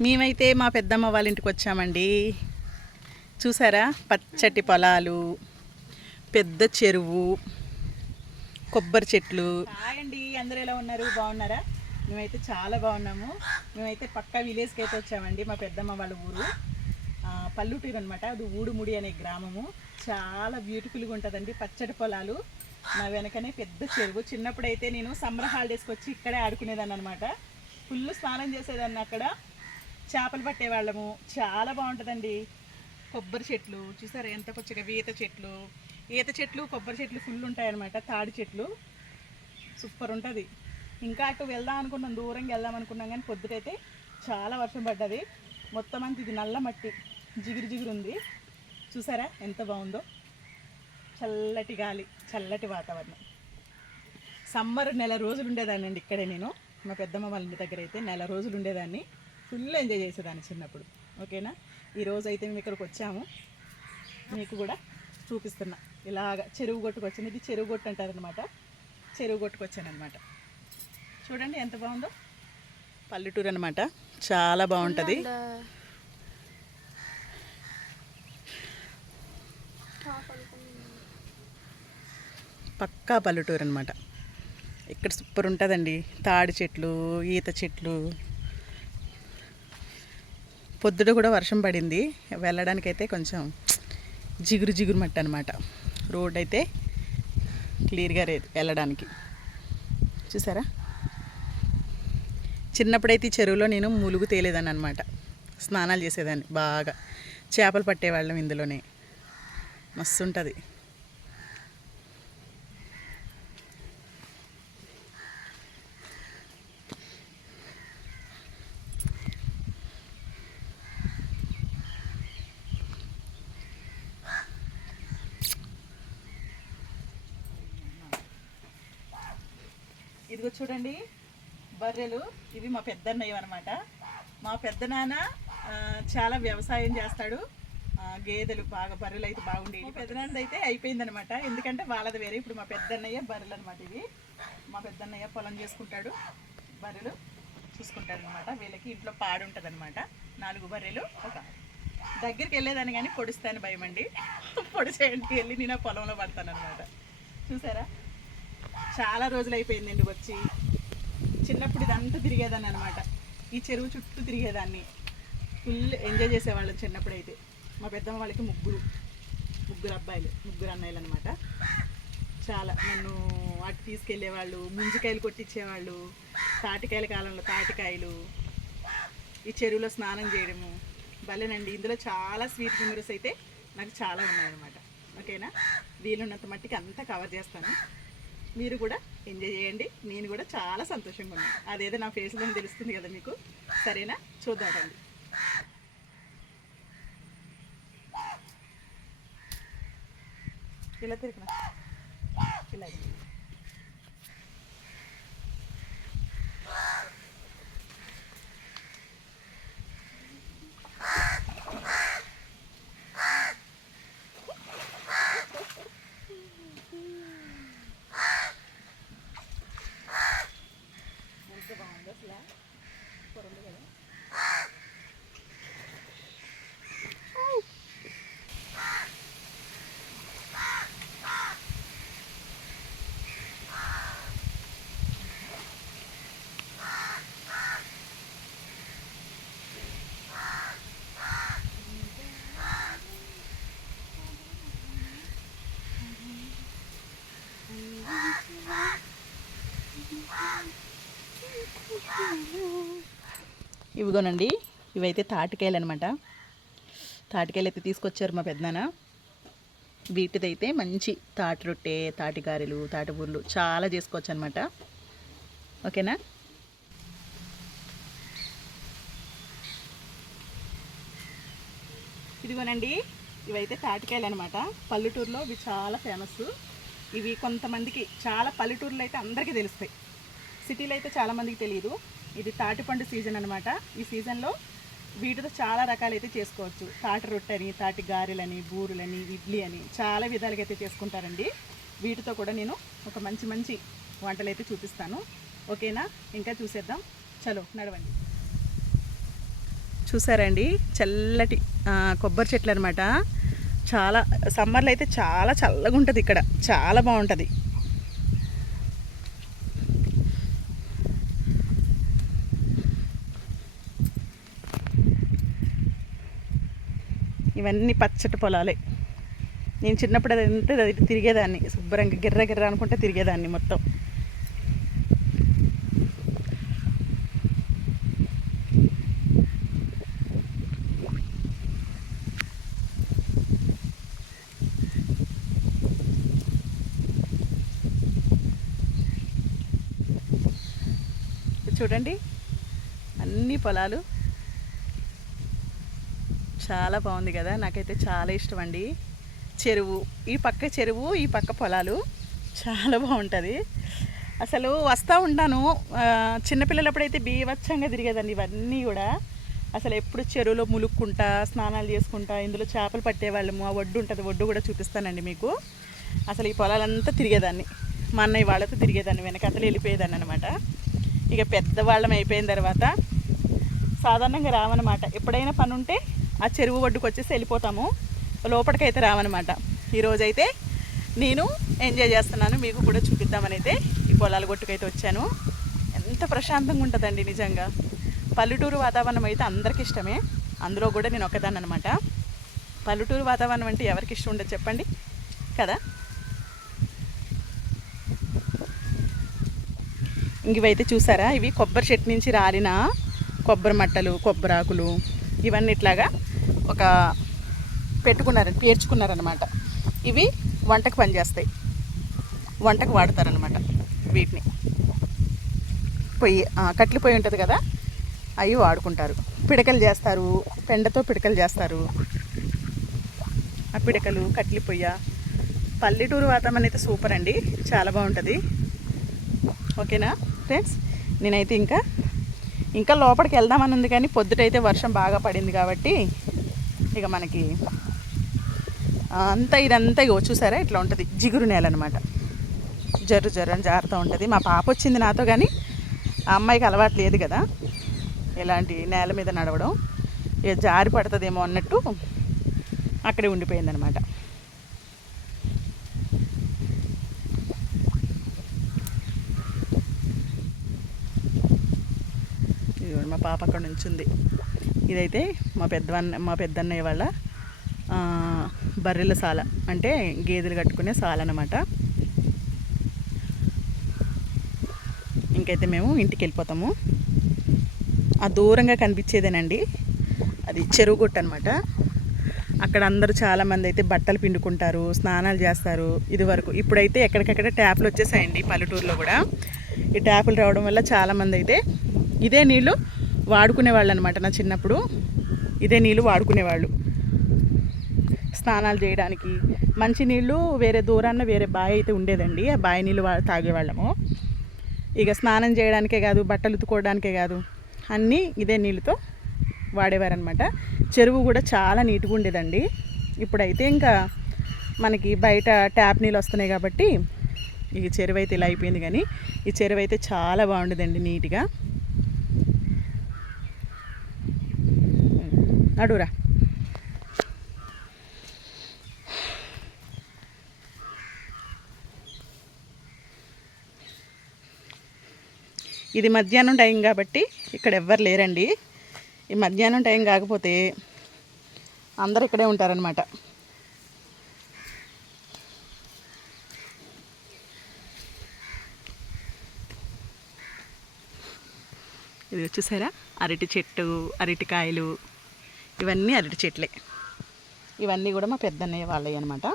మేమైతే మా పెద్దమ్మ వాళ్ళ ఇంటికి వచ్చామండి. చూసారా, పచ్చటి పొలాలు, పెద్ద చెరువు, కొబ్బరి చెట్లు. హాయ్ అండి, అందరూ ఎలా ఉన్నారు? బాగున్నారా? మేమైతే చాలా బాగున్నాము. మేమైతే పక్కా విలేజ్కి అయితే వచ్చామండి. మా పెద్దమ్మ వాళ్ళ ఊరు పల్లెటూరు అనమాట. అది ఊడుముడి అనే గ్రామము. చాలా బ్యూటిఫుల్గా ఉంటుందండి. పచ్చడి పొలాలు, నా వెనకనే పెద్ద చెరువు. చిన్నప్పుడైతే నేను సమ్మర్ హాలిడేస్కి వచ్చి ఇక్కడే ఆడుకునేదాన్ని అనమాట. ఫుల్ స్నానం చేసేదాన్ని అక్కడ. చేపలు పట్టేవాళ్ళము. చాలా బాగుంటుందండి. కొబ్బరి చెట్లు చూసారా ఎంత పచ్చగా. ఈత చెట్లు కొబ్బరి చెట్లు ఫుల్ ఉంటాయన్నమాట. తాడి చెట్లు సూపర్ ఉంటుంది. ఇంకా అటు వెళ్దాం అనుకున్నాం, దూరంగా వెళ్దాం అనుకున్నాం, కానీ పొద్దుటైతే చాలా వర్షం పడ్డది. మొత్తం అంతా ఇది నల్ల మట్టి, జిగురు ఉంది. చూసారా ఎంత బాగుందో. చల్లటి గాలి, చల్లటి వాతావరణం. సమ్మర్ నెల రోజులు ఉండేదాన్ని అండి ఇక్కడే. నేను మా పెద్దమ్మ వాళ్ళ ఇంటి దగ్గర అయితే నెల రోజులు ఉండేదాన్ని. ఫుల్ ఎంజాయ్ చేసేదాన్ని చిన్నప్పుడు. ఓకేనా, ఈరోజు అయితే మేము ఇక్కడికి వచ్చాము. మీకు కూడా చూపిస్తున్నా. ఇలాగ చెరువు గొట్టుకొచ్చాను. ఇది చెరువు గొట్టు అంటారనమాట. చెరువు గొట్టుకొచ్చాను అనమాట. చూడండి ఎంత బాగుందో. పల్లెటూరు అనమాట, చాలా బాగుంటుంది. పక్కా పల్లెటూరు అనమాట. ఇక్కడ సూపర్ ఉంటుందండి. తాడి చెట్లు, ఈత చెట్లు. పొద్దుట కూడా వర్షం పడింది. వెళ్ళడానికైతే కొంచెం జిగురు మట్టి అనమాట. రోడ్ అయితే క్లియర్గా లేదు వెళ్ళడానికి. చూసారా, చిన్నప్పుడైతే ఈ చెరువులో నేను ములుగు తేలేదాన్ని అనమాట. స్నానాలు చేసేదాన్ని బాగా. చేపలు పట్టేవాళ్ళం ఇందులోనే. మస్తు ఉంటుంది. ఇదిగో చూడండి బర్రెలు. ఇవి మా పెద్దన్నయ్య అనమాట. మా పెద్దనాన్న చాలా వ్యవసాయం చేస్తాడు. గేదెలు బాగా, బర్రెలు అయితే బాగుండేవి. మా పెద్దనాన్నది అయితే అయిపోయిందనమాట. ఎందుకంటే వాళ్ళది వేరే. ఇప్పుడు మా పెద్దన్నయ్య బర్రెలు అనమాట. ఇవి మా పెద్దన్నయ్య పొలం చేసుకుంటాడు, బర్రెలు చూసుకుంటాడు అనమాట. వీళ్ళకి ఇంట్లో పాడు ఉంటుంది అనమాట. 4 బర్రెలు. ఒక దగ్గరికి వెళ్ళేదాన్ని కానీ పొడుస్తాను భయం అండి. పొడిచేయండి వెళ్ళి నేను ఆ పొలంలో పడతాను అనమాట. చూసారా, చాలా రోజులు అయిపోయిందండి వచ్చి. చిన్నప్పుడు ఇదంతా తిరిగేదాన్ని అనమాట. ఈ చెరువు చుట్టూ తిరిగేదాన్ని. ఫుల్ ఎంజాయ్ చేసేవాళ్ళం చిన్నప్పుడు అయితే. మా పెద్దమ్మ వాళ్ళకి ముగ్గురు అబ్బాయిలు, 3 అన్నయ్యలు అనమాట. చాలా నన్ను అటు తీసుకెళ్ళేవాళ్ళు. ముంజికాయలు కొట్టించేవాళ్ళు. తాటికాయల కాలంలో తాటికాయలు, ఈ చెరువులో స్నానం చేయడము భలేనండి. ఇందులో చాలా స్వీట్ మెమరీస్ అయితే నాకు చాలా ఉన్నాయన్నమాట. ఓకేనా, వీలున్నంత మట్టికి అంతా కవర్ చేస్తాను. మీరు కూడా ఎంజాయ్ చేయండి. నేను కూడా చాలా సంతోషంగా ఉన్నాను. అదేదో నా ఫేస్లో తెలుస్తుంది కదా మీకు. సరేనా, చూద్దామండి. ఇలా తిరిగినా ఇలా బాగుంది అసలు. పొరంది కదా. ఇవిగోనండి, ఇవైతే తాటికాయలు అనమాట. తాటికాయలు అయితే తీసుకొచ్చారు మా పెద్దనాన్న. వీటిదైతే మంచి తాటి రొట్టె, తాటి గారెలు, తాటి బూర్లు చాలా చేసుకోవచ్చు అనమాట. ఓకేనా, ఇదిగోనండి, ఇవైతే తాటికాయలు అనమాట. పల్లెటూరులో ఇవి చాలా ఫేమస్. ఇవి కొంతమందికి, చాలా పల్లెటూరులో అయితే అందరికీ తెలుస్తాయి. సిటీలో అయితే చాలామందికి తెలియదు. ఇది తాటిపండు సీజన్ అనమాట. ఈ సీజన్లో వీటితో చాలా రకాలు అయితే చేసుకోవచ్చు. తాటి రొట్టెని, తాటి గారెలని, బూరులని, ఇడ్లీ అని చాలా విధాలుగా అయితే చేసుకుంటారండి. వీటితో కూడా నేను ఒక మంచి మంచి వంటలు అయితే చూపిస్తాను. ఓకేనా? ఇంకా చూసేద్దాం. చలో నడవండి. చూసారండి, చల్లటి కొబ్బరి చెట్లు అనమాట. చాలా సమ్మర్లో అయితే చాలా చల్లగా ఉంటుంది ఇక్కడ, చాలా బాగుంటుంది. ఇవన్నీ పచ్చటి పొలాలే. నేను చిన్నప్పుడు అది తిరిగేదాన్ని, శుభ్రంగా గిర్ర గిర్ర అనుకుంటే తిరిగేదాన్ని మొత్తం. చూడండి, అన్ని పొలాలు చాలా బాగుంది కదా. నాకైతే చాలా ఇష్టం అండి. చెరువు, ఈ పక్క చెరువు, ఈ పక్క పొలాలు, చాలా బాగుంటుంది. అసలు వస్తూ ఉంటాను, చిన్నపిల్లలప్పుడైతే బీభత్సంగా తిరిగేదండి ఇవన్నీ కూడా. అసలు ఎప్పుడు చెరువులో ములుక్కుంటా, స్నానాలు చేసుకుంటా, ఇందులో చేపలు పట్టేవాళ్ళము. ఆ ఒడ్డు ఉంటుంది, ఒడ్డు కూడా చూపిస్తానండి మీకు. అసలు ఈ పొలాలంతా తిరిగేదాన్ని, మా అన్నయ్య వాళ్ళతో తిరిగేదాన్ని, వెనకతలు వెళ్ళిపోయేదాన్ని అనమాట. ఇక పెద్దవాళ్ళం అయిపోయిన తర్వాత సాధారణంగా రావన్నమాట. ఎప్పుడైనా పని ఉంటే ఆ చెరువు ఒడ్డుకు వచ్చేసి వెళ్ళిపోతాము, లోపలికైతే రావన్నమాట. ఈరోజైతే నేను ఎంజాయ్ చేస్తున్నాను, మీకు కూడా చూపిద్దామని అయితే ఈ పొలాల గొట్టుకైతే వచ్చాను. ఎంత ప్రశాంతంగా ఉంటుందండి నిజంగా. పల్లెటూరు వాతావరణం అయితే అందరికీ ఇష్టమే, అందులో కూడా నేను ఒకదాన్ని అనమాట. పల్లెటూరు వాతావరణం అంటే ఎవరికి ఇష్టం ఉండదు చెప్పండి కదా. ఇవైతే చూసారా, ఇవి కొబ్బరి చెట్టు నుంచి రాలిన కొబ్బరి మట్టలు, కొబ్బరి ఆకులు, ఇవన్నీ ఇట్లాగా ఒక పేర్చుకున్నారనమాట. ఇవి వంటకు పనిచేస్తాయి, వంటకు వాడతారనమాట వీటిని. కట్లి పొయ్యి ఉంటుంది కదా, అవి వాడుకుంటారు. పిడకలు చేస్తారు, పెండతో పిడకలు చేస్తారు. ఆ పిడకలు, కట్లి పొయ్య. పల్లెటూరు వాతావరణం అయితే సూపర్ అండి, చాలా బాగుంటుంది. ఓకేనా ఫ్రెండ్స్, నేనైతే ఇంకా లోపలికి వెళ్దామని ఉంది, కానీ పొద్దుటైతే వర్షం బాగా పడింది కాబట్టి ఇక మనకి ఇదంతా చూసారా ఇట్లా ఉంటుంది, జిగురు నేల అనమాట. జర్రు జర్రు అని జారుతూ ఉంటుంది. మా పాప వచ్చింది నాతో, కానీ ఆ అమ్మాయికి అలవాటు లేదు కదా ఇలాంటి నేల మీద నడవడం. ఇక జారి పడుతుందేమో అన్నట్టు అక్కడే ఉండిపోయిందనమాట. మా పాప అక్కడ నుంచి ఉంది. ఇదైతే మా పెద్దన్నయ్య వాళ్ళ బర్రెల సాల, అంటే గేదెలు కట్టుకునే సాల అన్నమాట. ఇంకైతే మేము ఇంటికి వెళ్ళిపోతాము. ఆ దూరంగా కనిపించేదేనండి, అది చెరువు గుట్ట అనమాట. అక్కడ అందరూ చాలామంది అయితే బట్టలు పిండుకుంటారు, స్నానాలు చేస్తారు. ఇప్పుడైతే ఎక్కడికక్కడ ట్యాప్లు వచ్చేసాయండి పల్లెటూరులో కూడా. ఈ ట్యాపులు రావడం వల్ల చాలామంది అయితే ఇదే నీళ్ళు వాడుకునేవాళ్ళు అనమాట. నా చిన్నప్పుడు ఇదే నీళ్ళు వాడుకునేవాళ్ళు స్నానాలు చేయడానికి. మంచినీళ్ళు వేరే దూరాన్న వేరే బావి అయితే ఉండేదండి, ఆ బావి నీళ్ళు తాగేవాళ్ళము. ఇక స్నానం చేయడానికే కాదు, బట్టలు ఉతుకోవడానికే కాదు, అన్నీ ఇదే నీళ్ళతో వాడేవారనమాట. చెరువు కూడా చాలా నీట్గా ఉండేదండి. ఇప్పుడైతే ఇంకా మనకి బయట ట్యాప్ నీళ్ళు వస్తున్నాయి కాబట్టి ఈ చెరువు అయితే ఇలా అయిపోయింది. కానీ ఈ చెరువు అయితే చాలా బాగుండేదండి, నీట్గా. నడురా. ఇది మధ్యాహ్నం టైం కాబట్టి ఇక్కడ ఎవ్వరు లేరండి. ఈ మధ్యాహ్నం టైం కాకపోతే అందరు ఇక్కడే ఉంటారనమాట. ఇది చూసారా, అరటి చెట్టు, అరటికాయలు, ఇవన్నీ అరటి చెట్లే. ఇవన్నీ కూడా మా పెద్దన్నయ్య వాళ్ళవి అనమాట.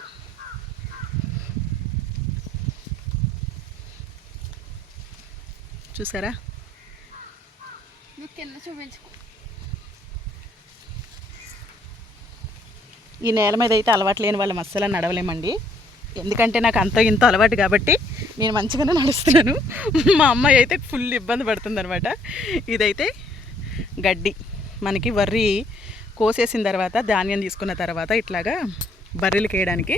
చూసారా, ఈ నేల మీద అయితే అలవాటు లేని వాళ్ళం అస్సలు నడవలేమండి. ఎందుకంటే నాకు అంత ఇంత అలవాటు కాబట్టి నేను మంచిగానే నడుస్తున్నాను. మా అమ్మాయి అయితే ఫుల్ ఇబ్బంది పడుతుంది అనమాట. ఇదైతే గడ్డి, మనకి వర్రి కోసేసిన తర్వాత ధాన్యం తీసుకున్న తర్వాత ఇట్లాగా బర్రెలకి వేయడానికి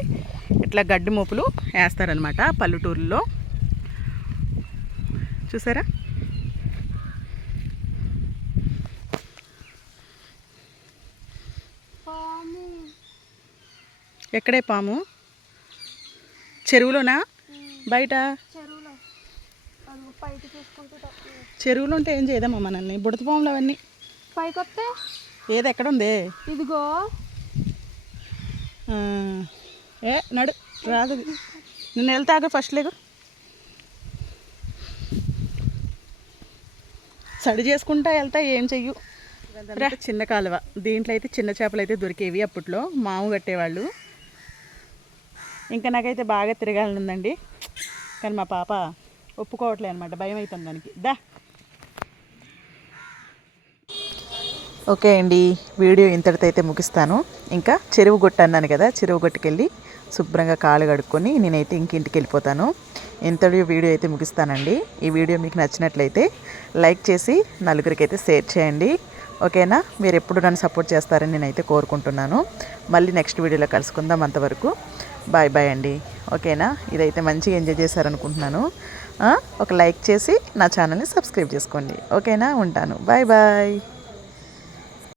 ఇట్లా గడ్డి మోపులు వేస్తారనమాట పల్లెటూరులో. చూసారా? ఎక్కడే పాము? చెరువులోనా బయట? చెరువులో ఉంటే ఏం చేయదమ్మా మనల్ని, బుడత పాములు అవన్నీ పైకి వస్తే. ఏది ఎక్కడ ఉంది? ఇదిగో. నడు రాదు. నిన్ను వెళ్తాగా ఫస్ట్ లేదు సడి చేసుకుంటా వెళ్తా, ఏం చెయ్యు. చిన్న కాలువ, దీంట్లో అయితే చిన్న చేపలు అయితే దొరికేవి అప్పట్లో, మాము కట్టేవాళ్ళు. ఇంకా నాకైతే బాగా తిరగాలని ఉందండి, కానీ మా పాప ఒప్పుకోవట్లే అనమాట, భయం అవుతుంది దానికి. దా. ఓకే అండి, వీడియో ఇంతటితో అయితే ముగిస్తాను. ఇంకా చెరువు గొట్టు అన్నాను కదా, చెరువు గొట్టుకెళ్ళి శుభ్రంగా కాళ్ళు కడుక్కొని నేనైతే ఇంటికి వెళ్ళిపోతాను. ఇంతటి వీడియో అయితే ముగిస్తానండి. ఈ వీడియో మీకు నచ్చినట్లయితే లైక్ చేసి నలుగురికి అయితే షేర్ చేయండి. ఓకేనా? మీరు ఎప్పుడు నన్ను సపోర్ట్ చేస్తారని నేనైతే కోరుకుంటున్నాను. మళ్ళీ నెక్స్ట్ వీడియోలో కలుసుకుందాం. అంతవరకు బాయ్ బాయ్ అండి. ఓకేనా? ఇదైతే మంచిగా ఎంజాయ్ చేశారనుకుంటున్నాను. ఒక లైక్ చేసి నా ఛానల్ని సబ్స్క్రైబ్ చేసుకోండి. ఓకేనా? ఉంటాను. Bye bye.